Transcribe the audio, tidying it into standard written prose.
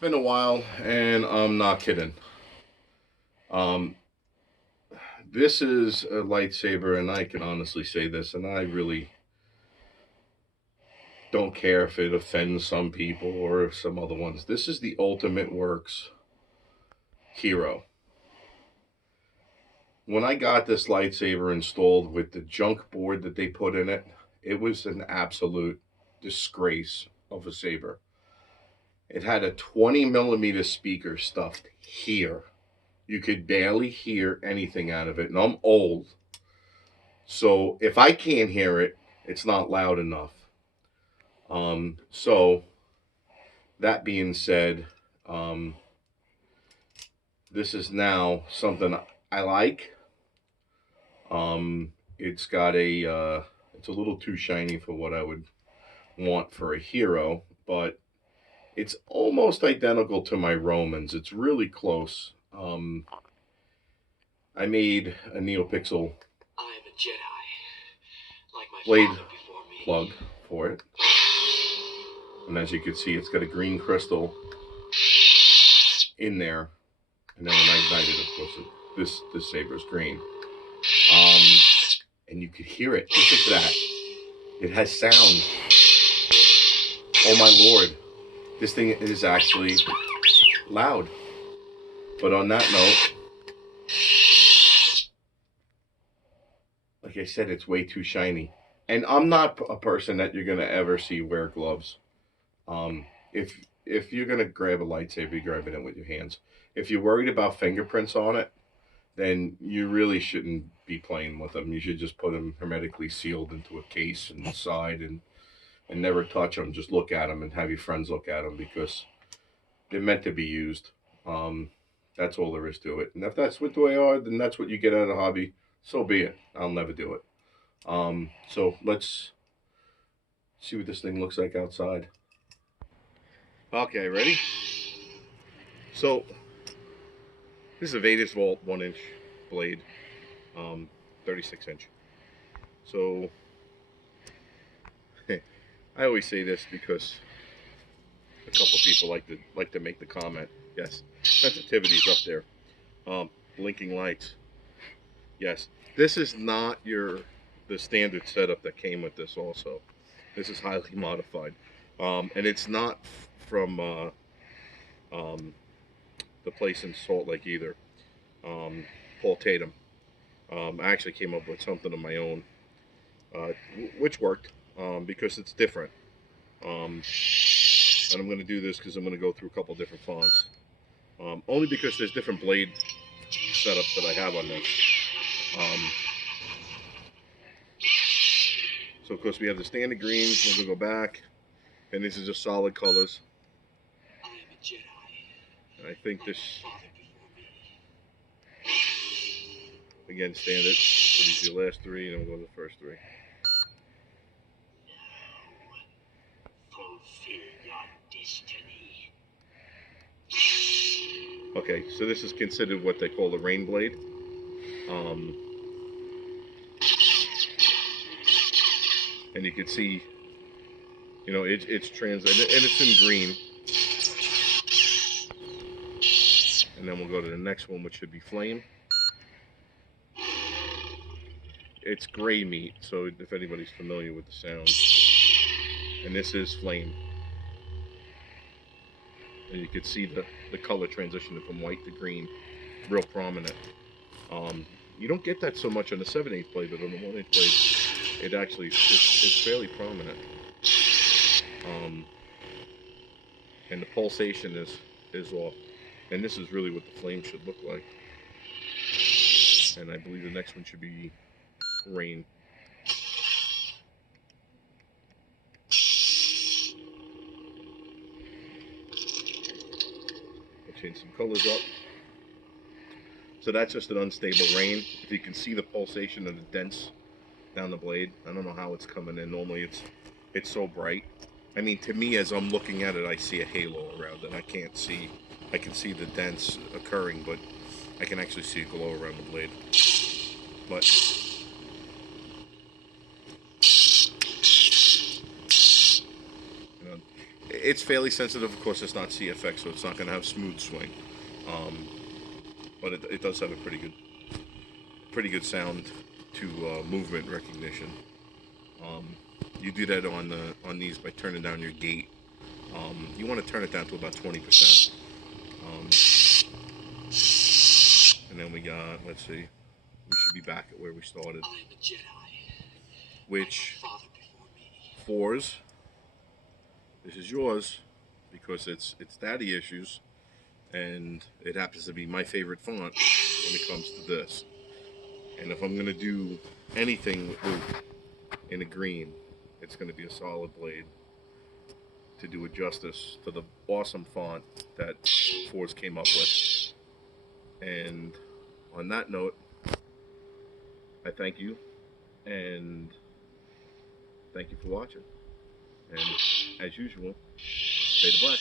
been a while, and I'm not kidding. Um, this is a lightsaber, and I can honestly say this, and I really don't care if it offends some people or some other ones. This is the Ultimate Works Hero. When I got this lightsaber installed with the junk board that they put in it, it was an absolute disgrace of a saber. It had a 20 millimeter speaker stuffed here. You could barely hear anything out of it, and I'm old. So if I can't hear it, it's not loud enough. So that being said, um, this is now something I like. It's got it's a little too shiny for what I would want for a hero, but it's almost identical to my Romans. It's really close. I made a NeoPixel I am a Jedi, like my blade father before me. plug for it. And as you can see, it's got a green crystal in there. And then when I ignite it, of course, this saber is green. Um, and you could hear it. Listen to that. It has sound. Oh my lord. This thing is actually loud. But on that note, like I said, it's way too shiny. And I'm not a person that you're gonna ever see wear gloves. Um, if you're gonna grab a lightsaber, you grab it in with your hands. If you're worried about fingerprints on it, then you really shouldn't be playing with them. You should just put them hermetically sealed into a case inside and never touch them. Just look at them and have your friends look at them because they're meant to be used. Um, that's all there is to it. And if that's what they are, then that's what you get out of the hobby. So be it. I'll never do it. So let's see what this thing looks like outside. Okay, ready? So this is a Vader's Vault 1-inch blade, 36 inch. So I always say this because a couple people like to make the comment. Yes, sensitivity's up there. Blinking lights. Yes, this is not the standard setup that came with this. Also, this is highly modified, and it's not from um, the place in Salt Lake either. Paul Tatum. I actually came up with something of my own, uh, which worked because it's different. And I'm going to do this because I'm going to go through a couple different fonts. Only because there's different blade setups that I have on this. So of course we have the standard green. We're going to go back, and these are just solid colors. I am a Jedi. And I think like this, my father before me. again, standard. So these are the last three, and then we'll go to the first three. Fulfill your destiny. Okay, so this is considered what they call the rain blade. And you can see, it's trans, and it's in green. And then we'll go to the next one, which should be flame. It's gray meat, so if anybody's familiar with the sound. And this is flame. And you can see the color transitioning from white to green, real prominent. You don't get that so much on the 7/8 blade, but on the 1/8 blade, it actually it's fairly prominent. And the pulsation is off. And this is really what the flame should look like. And I believe the next one should be rain. I'll change some colors up. So that's just an unstable rain. If you can see the pulsation of the dents down the blade, I don't know how it's coming in. Normally it's so bright. I mean, to me, as I'm looking at it, I see a halo around it. I can see the dents occurring, but I can actually see a glow around the blade. But it's fairly sensitive. Of course, it's not CFX, so it's not going to have smooth swing. But it does have a pretty good sound to movement recognition. You do that on these by turning down your gate. You want to turn it down to about 20%. And then we got, let's see, we should be back at where we started. I am a Jedi. Which My father before me. fours, this is yours because it's daddy issues, and it happens to be my favorite font when it comes to this. And if I'm gonna do anything with Luke in a green, it's gonna be a solid blade to do it justice to the awesome font that Fours came up with. And on that note, I thank you, and thank you for watching. And as usual, stay the black.